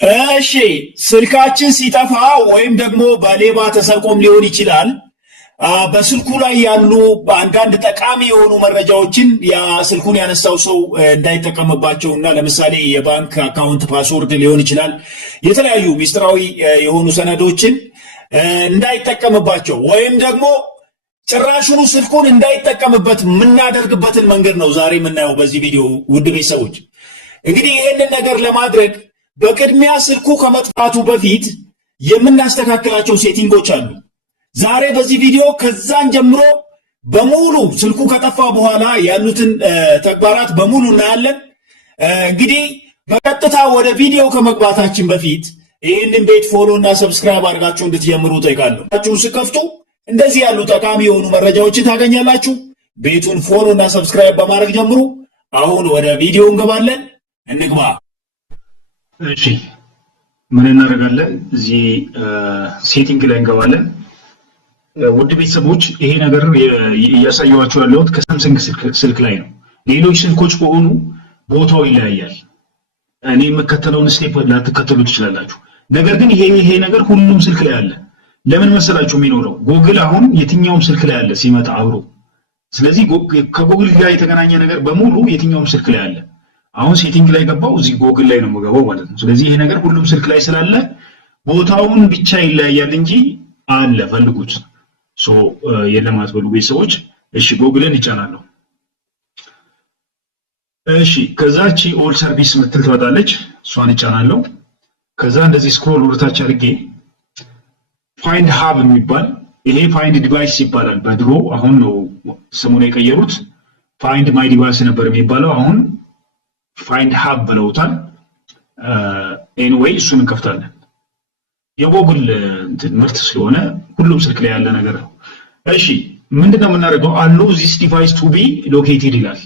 እሺ ስልካችን ሲጠፋ ወይም ደግሞ በሌባ ተሰርቆም ሊሆን ይችላል። በስልኩ ላይ ያሉ አንዳንድ ጠቃሚ የሆኑ መረጃዎችን ያ ስልኩን ያነሳው ሰው እንዳይጠቀምባቸውና ለምሳሌ የባንክ አካውንት ፓስወርድ ሊሆን ይችላል፣ የተለያዩ ሚስጥራዊ የሆኑ ሰነዶችን እንዳይጠቀምባቸው ወይም ደግሞ ጭራሹኑ ስልኩን እንዳይጠቀምበት የምናደርግበትን መንገድ ነው ዛሬ የምናየው በዚህ ቪዲዮ። ውድ ቤተሰቦች እንግዲህ ይህንን ነገር ለማድረግ በቅድሚያ ስልኩ ከመጥፋቱ በፊት የምናስተካክላቸው ሴቲንጎች አሉ። ዛሬ በዚህ ቪዲዮ ከዛን ጀምሮ በሙሉ ስልኩ ከጠፋ በኋላ ያሉትን ተግባራት በሙሉ እናያለን። እንግዲህ በቀጥታ ወደ ቪዲዮ ከመግባታችን በፊት ይህንን ቤት ፎሎ እና ሰብስክራይብ አድርጋችሁ እንድትጀምሩ ጠይቃለሁ። ታችሁን ስከፍቱ እንደዚህ ያሉ ጠቃሚ የሆኑ መረጃዎችን ታገኛላችሁ። ቤቱን ፎሎ እና ሰብስክራይብ በማድረግ ጀምሩ። አሁን ወደ ቪዲዮ እንገባለን። እንግባ። እሺ ምን እናደርጋለን? እዚህ ሴቲንግ ላይ እንገባለን። ውድ ቤተሰቦች ይሄ ነገር እያሳየኋችሁ ያለሁት ከሳምሰንግ ስልክ ላይ ነው። ሌሎች ስልኮች ከሆኑ ቦታው ይለያያል። እኔ የምከተለውን ስቴፕ ላትከተሉ ትችላላችሁ። ነገር ግን ይሄ ነገር ሁሉም ስልክ ላይ አለ። ለምን መሰላችሁ የሚኖረው? ጉግል አሁን የትኛውም ስልክ ላይ አለ ሲመጣ አብሮ። ስለዚህ ከጉግል ጋር የተገናኘ ነገር በሙሉ የትኛውም ስልክ ላይ አለ። አሁን ሴቲንግ ላይ ገባው፣ እዚህ ጉግል ላይ ነው የምገባው ማለት ነው። ስለዚህ ይሄ ነገር ሁሉም ስልክ ላይ ስላለ ቦታውን ብቻ ይለያያል እንጂ አለ፣ ፈልጉት። የለም አትበሉ ቤተሰቦች። እሺ ጉግልን ይጫናለሁ። እሺ ከዛቺ ኦል ሰርቪስ ምትል ትመጣለች፣ እሷን ይጫናለሁ። ከዛ እንደዚህ ስክሮል ወርታች አድርጌ ፋይንድ ሃብ የሚባል ይሄ ፋይንድ ዲቫይስ ይባላል በድሮ፣ አሁን ነው ስሙን የቀየሩት። ፋይንድ ማይ ዲቫይስ ነበር የሚባለው፣ አሁን ፋይንድ ሃብ ብለውታል። ኤኒዌይ እሱን እንከፍታለን። የጉግል ምርት ስለሆነ ሁሉም ስልክ ላይ ያለ ነገር ነው። እሺ ምንድነው የምናደርገው? allow this device to be located ይላል።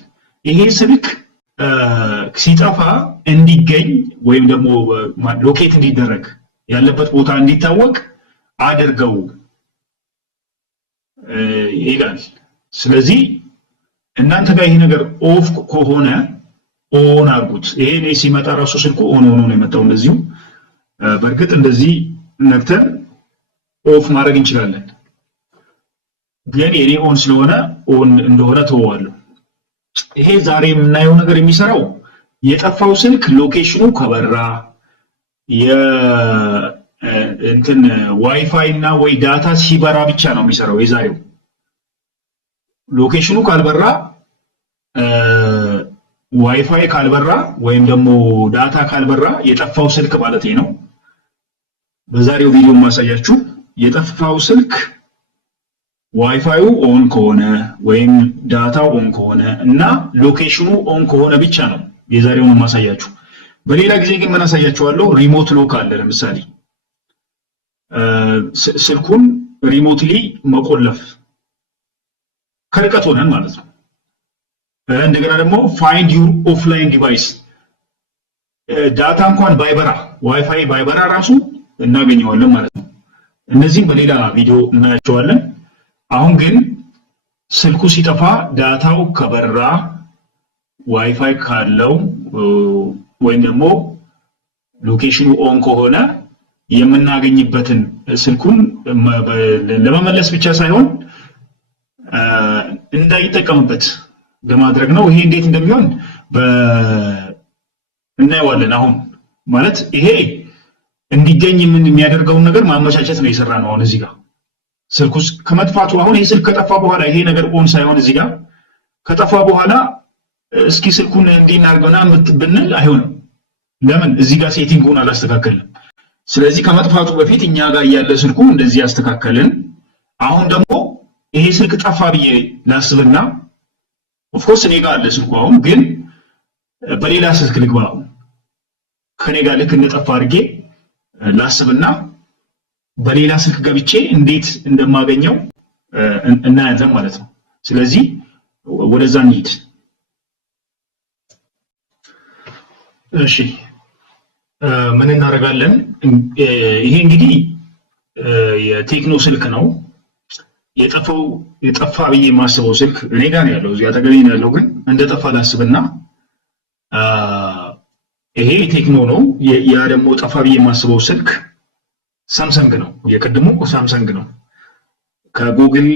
ይሄ ስልክ ሲጠፋ እንዲገኝ ወይም ደግሞ ሎኬት እንዲደረግ ያለበት ቦታ እንዲታወቅ አድርገው ይላል። ስለዚህ እናንተ ጋር ይሄ ነገር ኦፍ ከሆነ ኦን አድርጉት። ይሄ ሲመጣ ራሱ ስልኩ ኦን ሆኖ ነው የመጣው። እንደዚሁ በእርግጥ እንደዚህ ነክተን ኦፍ ማድረግ እንችላለን፣ ግን የኔ ኦን ስለሆነ ኦን እንደሆነ ተወዋለሁ። ይሄ ዛሬ የምናየው ነገር የሚሰራው የጠፋው ስልክ ሎኬሽኑ ከበራ እንትን ዋይፋይ እና ወይ ዳታ ሲበራ ብቻ ነው የሚሰራው የዛሬው። ሎኬሽኑ ካልበራ ዋይፋይ ካልበራ ወይም ደግሞ ዳታ ካልበራ የጠፋው ስልክ ማለት ነው። በዛሬው ቪዲዮ ማሳያችሁ የጠፋው ስልክ ዋይፋዩ ኦን ከሆነ ወይም ዳታው ኦን ከሆነ እና ሎኬሽኑ ኦን ከሆነ ብቻ ነው የዛሬውን ማሳያችሁ። በሌላ ጊዜ ግን ምን አሳያችኋለሁ? ሪሞት ሎክ አለ። ለምሳሌ ስልኩን ሪሞትሊ መቆለፍ ከርቀት ሆነን ማለት ነው። እንደገና ደግሞ ፋይንድ ዩር ኦፍላይን ዲቫይስ ዳታ እንኳን ባይበራ ዋይፋይ ባይበራ ራሱ እናገኘዋለን ማለት ነው። እነዚህም በሌላ ቪዲዮ እናያቸዋለን። አሁን ግን ስልኩ ሲጠፋ ዳታው ከበራ ዋይፋይ ካለው ወይም ደግሞ ሎኬሽኑ ኦን ከሆነ የምናገኝበትን ስልኩን ለመመለስ ብቻ ሳይሆን እንዳይጠቀምበት ለማድረግ ነው። ይሄ እንዴት እንደሚሆን እናየዋለን። አሁን ማለት ይሄ እንዲገኝ የሚያደርገውን ነገር ማመቻቸት ነው የሰራ ነው። አሁን እዚህ ጋር ስልኩ ከመጥፋቱ አሁን ይሄ ስልክ ከጠፋ በኋላ ይሄ ነገር ኦን ሳይሆን እዚህ ጋር ከጠፋ በኋላ እስኪ ስልኩን እንዲናርገውና ብንል አይሆንም። ለምን? እዚህ ጋር ሴቲንጉን አላስተካከልንም። ስለዚህ ከመጥፋቱ በፊት እኛ ጋር ያለ ስልኩ እንደዚህ ያስተካከልን። አሁን ደግሞ ይሄ ስልክ ጠፋ ብዬ ላስብና ኦፍኮርስ እኔ ጋር አለ ስልኩ፣ አሁን ግን በሌላ ስልክ ልግባ። ከኔ ጋር ልክ እንደጠፋ አድርጌ ላስብና በሌላ ስልክ ገብቼ እንዴት እንደማገኘው እናያለን ማለት ነው። ስለዚህ ወደዛ እንሂድ። እሺ ምን እናደርጋለን? ይሄ እንግዲህ የቴክኖ ስልክ ነው። የጠፋ ብዬ የማስበው ስልክ እኔ ጋር ያለው እዚህ አጠገቤ ነው ያለው፣ ግን እንደጠፋ ላስብና ይሄ ቴክኖ ነው። ያ ደግሞ ጠፋ ብዬ የማስበው ስልክ ሳምሰንግ ነው። የቀድሞ ሳምሰንግ ነው። ከጉግል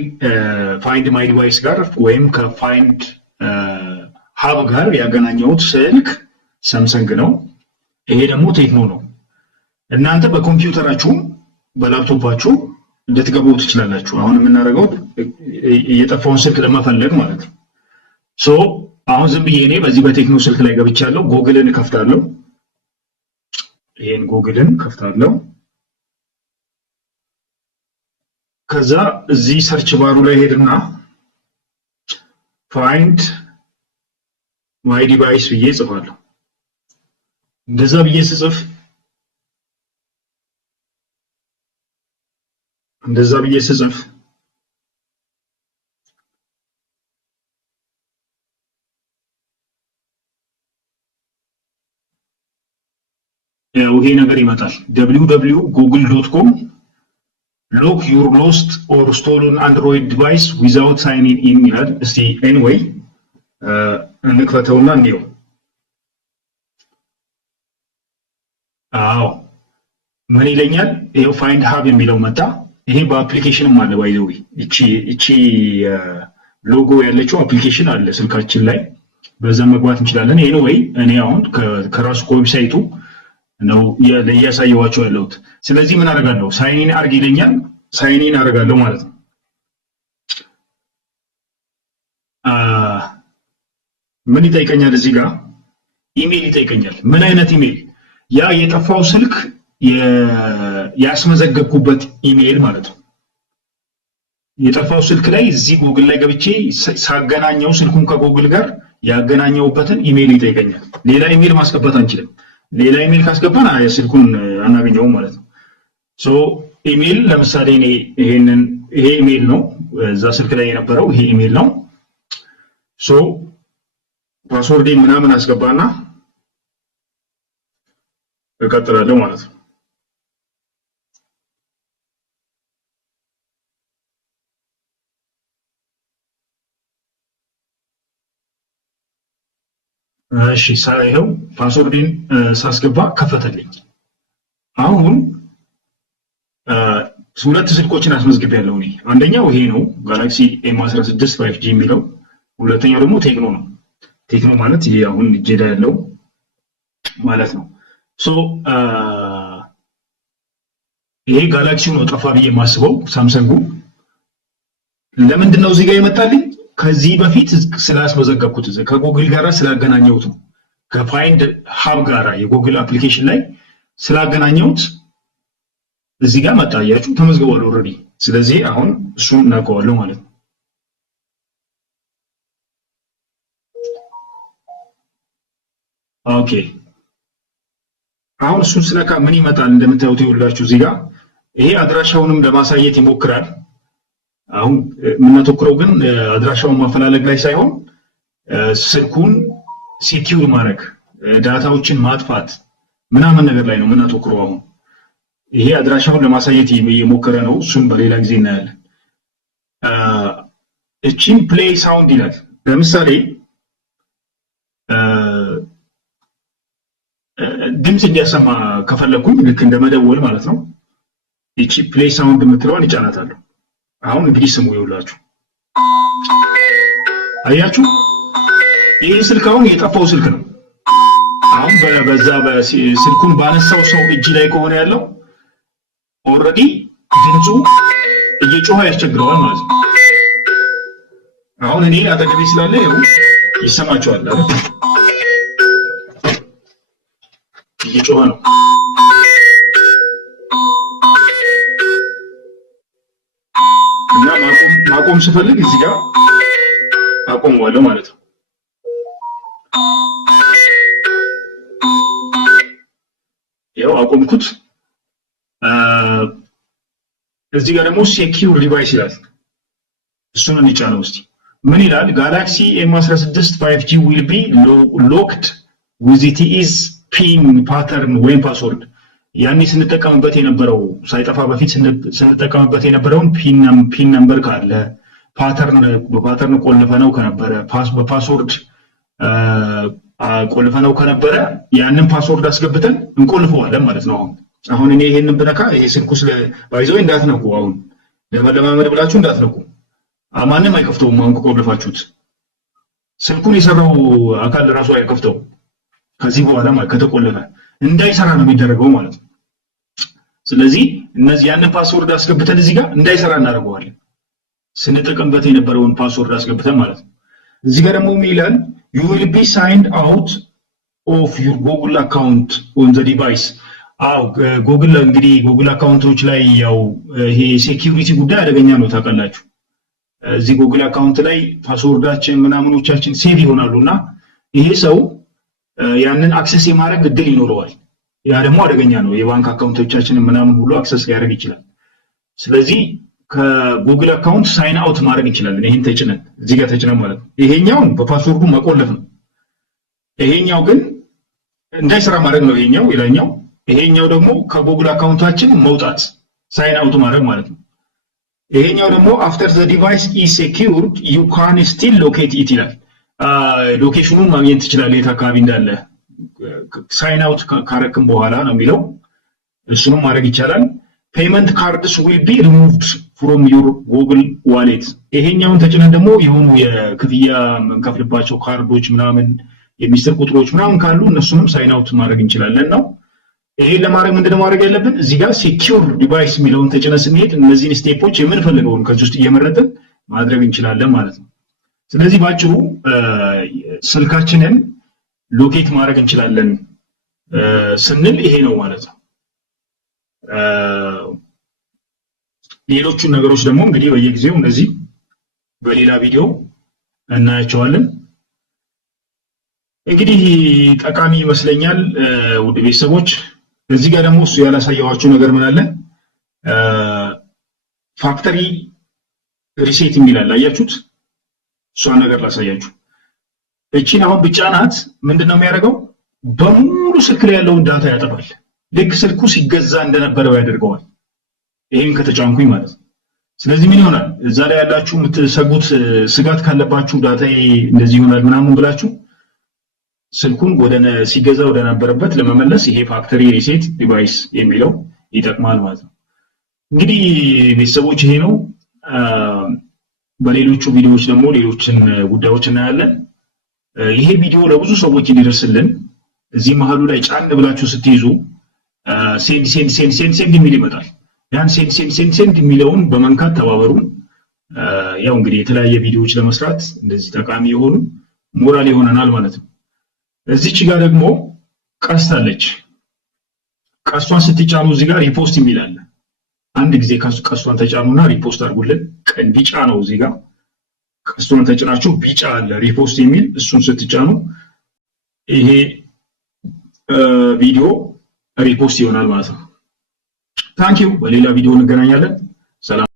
ፋይንድ ማይ ዲቫይስ ጋር ወይም ከፋይንድ ሀብ ጋር ያገናኘሁት ስልክ ሳምሰንግ ነው። ይሄ ደግሞ ቴክኖ ነው። እናንተ በኮምፒውተራችሁ በላፕቶፓችሁ ልትገቡ ትችላላችሁ። አሁን የምናደርገው የጠፋውን ስልክ ለመፈለግ ማለት ነው። ሶ አሁን ዝም ብዬ እኔ በዚህ በቴክኖ ስልክ ላይ ገብቻለሁ። ጉግልን እከፍታለሁ። ይሄን ጉግልን እከፍታለሁ። ከዛ እዚህ ሰርች ባሩ ላይ ሄድና ፋይንድ ማይ ዲቫይስ ብዬ እጽፋለሁ። እንደዛ ብዬ ስጽፍ ይሄ ነገር ይመጣል። www.google.com lock your lost or stolen Android device without signing in ይላል። እስቲ anyway እንክፈተውና እንየው። አዎ ምን ይለኛል? ይሄው ፋይንድ ሀብ የሚለው መጣ። ይሄ በአፕሊኬሽንም አለ ባይ ዘ ዌይ። እቺ ሎጎ ያለችው አፕሊኬሽን አለ ስልካችን ላይ፣ በዛ መግባት እንችላለን። ኤኒዌይ እኔ አሁን ከራሱ ዌብሳይቱ ነው እያሳየኋቸው ያለሁት። ስለዚህ ምን አደርጋለሁ? ሳይኒን አርግ ይለኛል። ሳይኒን አደርጋለሁ ማለት ነው። ምን ይጠይቀኛል? እዚህ ጋር ኢሜል ይጠይቀኛል። ምን አይነት ኢሜል? ያ የጠፋው ስልክ ያስመዘገብኩበት ኢሜል ማለት ነው። የጠፋው ስልክ ላይ እዚህ ጉግል ላይ ገብቼ ሳገናኘው ስልኩን ከጉግል ጋር ያገናኘውበትን ኢሜል ይጠይቀኛል። ሌላ ኢሜል ማስገባት አንችልም። ሌላ ኢሜል ካስገባን ስልኩን አናገኘውም ማለት ነው። ሶ ኢሜል ለምሳሌ እኔ ይሄ ኢሜል ነው እዛ ስልክ ላይ የነበረው ይሄ ኢሜል ነው። ሶ ፓስወርድ ምናምን አስገባና እቀጥላለሁ ማለት ነው። እሺ ሳይሄው ፓስወርድን ሳስገባ ከፈተልኝ። አሁን ሁለት ስልኮችን አስመዝግቤያለሁ እኔ። አንደኛው ይሄ ነው ጋላክሲ M16 5G የሚለው፣ ሁለተኛው ደግሞ ቴክኖ ነው። ቴክኖ ማለት ይሄ አሁን እጄ ላይ ያለው ማለት ነው። ሶ ይሄ ጋላክሲው ነው ጠፋ ብዬ የማስበው ሳምሰንጉ። ለምንድን ነው እዚህ ጋር የመጣልኝ? ከዚህ በፊት ስላስመዘገብኩት ከጉግል ጋር ስላገናኘሁት ነው። ከፋይንድ ሀብ ጋር የጉግል አፕሊኬሽን ላይ ስላገናኘሁት እዚህ ጋር መጣ። አያችሁ ተመዝግቧል ኦልሬዲ። ስለዚህ አሁን እሱን እናውቀዋለሁ ማለት ነው። ኦኬ አሁን እሱን ስለካ ምን ይመጣል? እንደምታዩት ይኸውላችሁ እዚህ ጋር ይሄ አድራሻውንም ለማሳየት ይሞክራል። አሁን የምናተኩረው ግን አድራሻውን ማፈላለግ ላይ ሳይሆን ስልኩን ሴኪዩር ማድረግ፣ ዳታዎችን ማጥፋት ምናምን ነገር ላይ ነው የምናተኩረው። አሁን ይሄ አድራሻውን ለማሳየት እየሞከረ ነው። እሱን በሌላ ጊዜ እናያለን። እቺን ፕሌይ ሳውንድ ይላል። ለምሳሌ ድምፅ እንዲያሰማ ከፈለኩኝ ልክ እንደመደወል ማለት ነው። እቺ ፕሌይ ሳውንድ የምትለዋን ይጫናታለሁ። አሁን እንግዲህ ስሙ ይውላችሁ። አያችሁ ይሄ ስልክ አሁን የጠፋው ስልክ ነው። አሁን በዛ ስልኩን ባነሳው ሰው እጅ ላይ ከሆነ ያለው ኦልሬዲ ድምፁ እየጮኸ ያስቸግረዋል ማለት ነው። አሁን እኔ አጠገቤ ስላለ ይኸው ይሰማቸዋል አይደል? እየጮኸ ነው። እና ማቆም ስፈልግ እዚህ ጋር አቆመዋለሁ ማለት ነው። ያው አቆምኩት። እዚህ ጋር ደግሞ ሴኪዩር ዲቫይስ ይላል። እሱን እንጫነው እስቲ ምን ይላል? ጋላክሲ M16 5G will be locked with its ፒን ፓተርን ወይም ፓስወርድ። ያኔ ስንጠቀምበት የነበረው ሳይጠፋ በፊት ስንጠቀምበት የነበረውን ፒን ነምበር ካለ በፓተርን ቆልፈነው ከነበረ በፓስወርድ ቆልፈነው ከነበረ ያንን ፓስወርድ አስገብተን እንቆልፈዋለን ማለት ነው። አሁን እኔ ይሄንን ብነካ ይሄ ስልኩ ባይዘው እንዳትነኩ፣ አሁን ለማለማመድ ብላችሁ እንዳትነኩ። ማንም አይከፍተውም። አሁን ከቆልፋችሁት ስልኩን የሰራው አካል ራሱ አይከፍተው። ከዚህ በኋላ ማለት ከተቆለፈ እንዳይሰራ ነው የሚደረገው ማለት ነው። ስለዚህ እነዚህ ያንን ፓስወርድ አስገብተን እዚህ ጋር እንዳይሰራ እናደርገዋለን። ስንጠቀምበት የነበረውን ፓስወርድ አስገብተን ማለት ነው። እዚህ ጋር ደግሞ ምን ይላል? you will be signed out of your Google account on the device። ጉግል እንግዲህ ጉግል አካውንቶች ላይ ያው ይሄ ሴኩሪቲ ጉዳይ አደገኛ ነው ታውቃላችሁ። እዚህ ጉግል አካውንት ላይ ፓስወርዳችን ምናምኖቻችን ሴቭ ይሆናሉና ይሄ ሰው ያንን አክሰስ የማድረግ እድል ይኖረዋል። ያ ደግሞ አደገኛ ነው። የባንክ አካውንቶቻችንን ምናምን ሁሉ አክሰስ ሊያደርግ ይችላል። ስለዚህ ከጉግል አካውንት ሳይን አውት ማድረግ እንችላለን። ይሄን ተጭነን እዚህ ጋር ተጭነን ማለት ነው። ይሄኛውን በፓስወርዱ መቆለፍ ነው። ይሄኛው ግን እንዳይሰራ ማድረግ ነው። ይሄኛው ደግሞ ከጉግል አካውንታችን መውጣት ሳይን አውት ማድረግ ማለት ነው። ይሄኛው ደግሞ after the device is secured you can still locate it ይላል። ሎኬሽኑን ማግኘት ትችላለህ የት አካባቢ እንዳለ ሳይን አውት ካረክም በኋላ ነው የሚለው። እሱንም ማድረግ ይቻላል። ፔመንት ካርድስ will be removed from your Google wallet። ይሄኛውን ተጭነን ደግሞ የሆኑ የክፍያ የምንከፍልባቸው ካርዶች ምናምን የሚስጥር ቁጥሮች ምናምን ካሉ እነሱንም ሳይን አውት ማድረግ እንችላለን ነው። ይሄን ለማድረግ ምንድነው ማድረግ ያለብን? እዚህ ጋር ሴኩር ዲቫይስ የሚለውን ተጭነን ስንሄድ እነዚህን ስቴፖች የምንፈልገውን ከዚህ ውስጥ እየመረጥን ማድረግ እንችላለን ማለት ነው። ስለዚህ ባጭሩ ስልካችንን ሎኬት ማድረግ እንችላለን ስንል ይሄ ነው ማለት ነው። ሌሎቹን ነገሮች ደግሞ እንግዲህ በየጊዜው እነዚህ በሌላ ቪዲዮ እናያቸዋለን። እንግዲህ ጠቃሚ ይመስለኛል ውድ ቤተሰቦች። እዚህ ጋር ደግሞ እሱ ያላሳየኋችሁ ነገር ምን አለ? ፋክተሪ ሪሴት የሚላል አያችሁት? እሷን ነገር ላሳያችሁ። እቺን አሁን ብቻናት ምንድነው የሚያደርገው? በሙሉ ስልክ ላይ ያለውን ዳታ ያጠፋል። ልክ ስልኩ ሲገዛ እንደነበረው ያደርገዋል። ይሄን ከተጫንኩኝ ማለት ነው። ስለዚህ ምን ይሆናል? እዛ ላይ ያላችሁ የምትሰጉት ስጋት ካለባችሁ ዳታዬ እንደዚህ ይሆናል ምናምን ብላችሁ ስልኩን ሲገዛ ወደ ነበረበት ለመመለስ ይሄ ፋክተሪ ሪሴት ዲቫይስ የሚለው ይጠቅማል ማለት ነው። እንግዲህ ቤተሰቦች ይሄ ነው። በሌሎቹ ቪዲዮዎች ደግሞ ሌሎችን ጉዳዮች እናያለን። ይሄ ቪዲዮ ለብዙ ሰዎች እንዲደርስልን እዚህ መሃሉ ላይ ጫን ብላችሁ ስትይዙ ሴንድ የሚል ይመጣል። ያን ሴንድ የሚለውን በመንካት ተባበሩ። ያው እንግዲህ የተለያየ ቪዲዮዎች ለመስራት እንደዚህ ጠቃሚ የሆኑ ሞራል ይሆነናል ማለት ነው። እዚች ጋር ደግሞ ቀስት አለች። ቀስቷን ስትጫኑ እዚህ ጋር ሪፖስት የሚል አለ። አንድ ጊዜ ቀስቷን ተጫኑና ሪፖስት አድርጉልን። ቢጫ ነው እዚህ ጋር ቀስቷን ተጭናችሁ ቢጫ አለ ሪፖስት የሚል እሱን ስትጫኑ ይሄ ቪዲዮ ሪፖስት ይሆናል ማለት ነው። ታንኪዩ። በሌላ ቪዲዮ እንገናኛለን። ሰላም።